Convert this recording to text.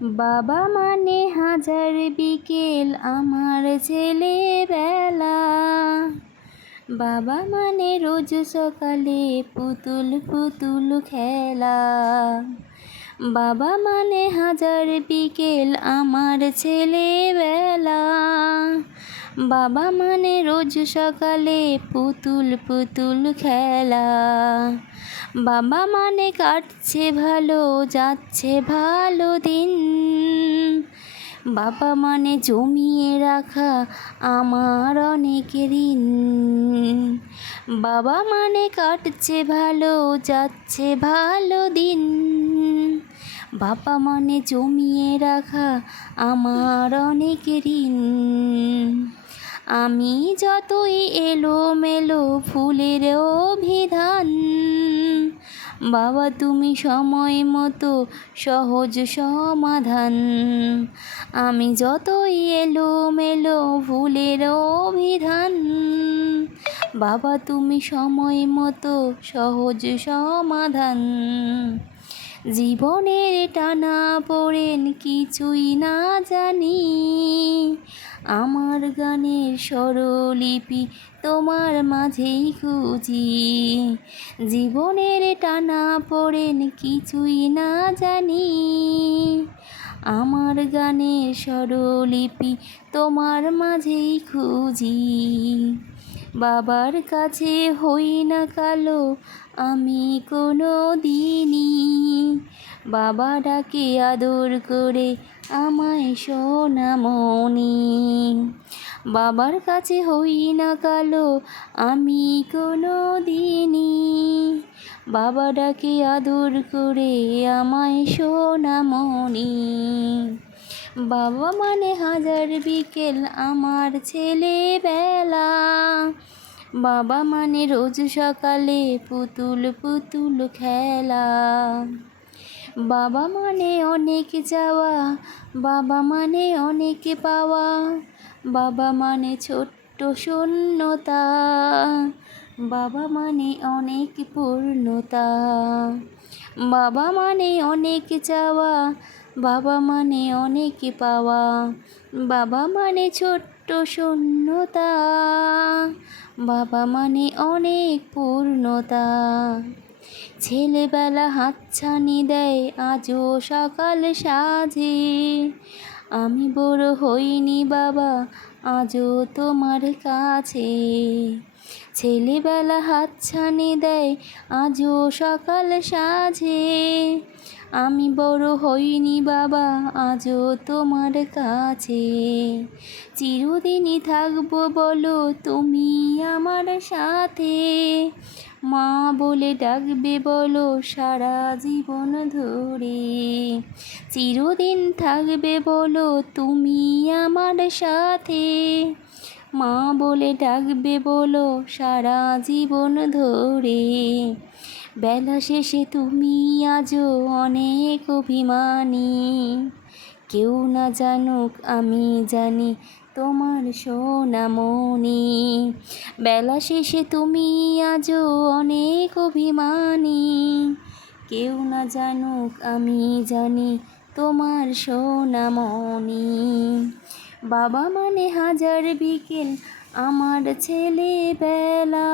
বাবা মানে হাজার বিকেল আমার ছেলেবেলা। বাবা মানে রোজ সকালে পুতুল পুতুল খেলা। বাবা মানে হাজার বিকেল আমার ছেলেবেলা। বাবা মানে রোজ সকালে পুতুল পুতুল খেলা। বাবা মানে কাটছে ভালো যাচ্ছে ভালো দিন। বাবা মানে জমিয়ে রাখা আমার অনেক ঋণ। বাবা মানে কাটছে ভালো যাচ্ছে ভালো দিন। বাবা মানে জমিয়ে রাখা আমার অনেক ঋণ। আমি যতই এলোমেলো ফুলের অভিধান, বাবা তুমি সময় মতো সহজ সমাধান। আমি যতই এলোমেলো ফুলের অভিধান, বাবা তুমি সময় মতো সহজ সমাধান। জীবনের টানা পড়েন কিছুই না জানি, আমার গানের স্বরলিপি তোমার মাঝেই খুঁজি। জীবনের টানা পড়েন কিছুই না জানি, আমার গানের স্বরলিপি তোমার মাঝেই খুঁজি। বাবার কাছে হই না কালো আমি কোনো দিনই, বাবা ডাকে আদর করে আমায় সোনামণি। বাবার কাছে হই না কালো আমি কোনো দিনই, বাবা ডাকে আদর করে আমায় সোনামণি। বাবা মানে হাজার বিকেল আমার ছেলেবেলা। বাবা মানে রোজ সকালে পুতুল পুতুল খেলা। বাবা মানে অনেক চাওয়া, বাবা মানে অনেক পাওয়া। বাবা মানে ছোট্ট শূন্যতা, বাবা মানে অনেক পূর্ণতা। বাবা মানে অনেক চাওয়া, বাবা মানে অনেক পাওয়া। বাবা মানে ছোট্ট শূন্যতা, বাবা মানে অনেক পূর্ণতা। ছেলেবেলা হাতছানি দেয় আজও সকাল সাজে, আমি বড় হইনি বাবা আজও তোমার কাছে। ছেলেবেলা হাতছানি দেয় আজও সকাল সাজে, আমি বড় হইনি বাবা আজও তোমার কাছে। চিরদিনই থাকবো বলো তুমি আমার সাথে, মা বলে ডাকবে বলো সারা জীবন ধরে। চিরদিন থাকবে বলো তুমি আমার সাথে, মা বলে ডাকবে বলো সারা জীবন ধরে। বেলা শেষে তুমি আজও অনেক অভিমানী, কেউ না জানুক আমি জানি তোমার সোনামণি। বেলা শেষে তুমি আজও অনেক অভিমানী, কেউ না জানুক আমি জানি তোমার সোনামণি। বাবা মানে হাজার বিকেল আমার ছেলেবেলা।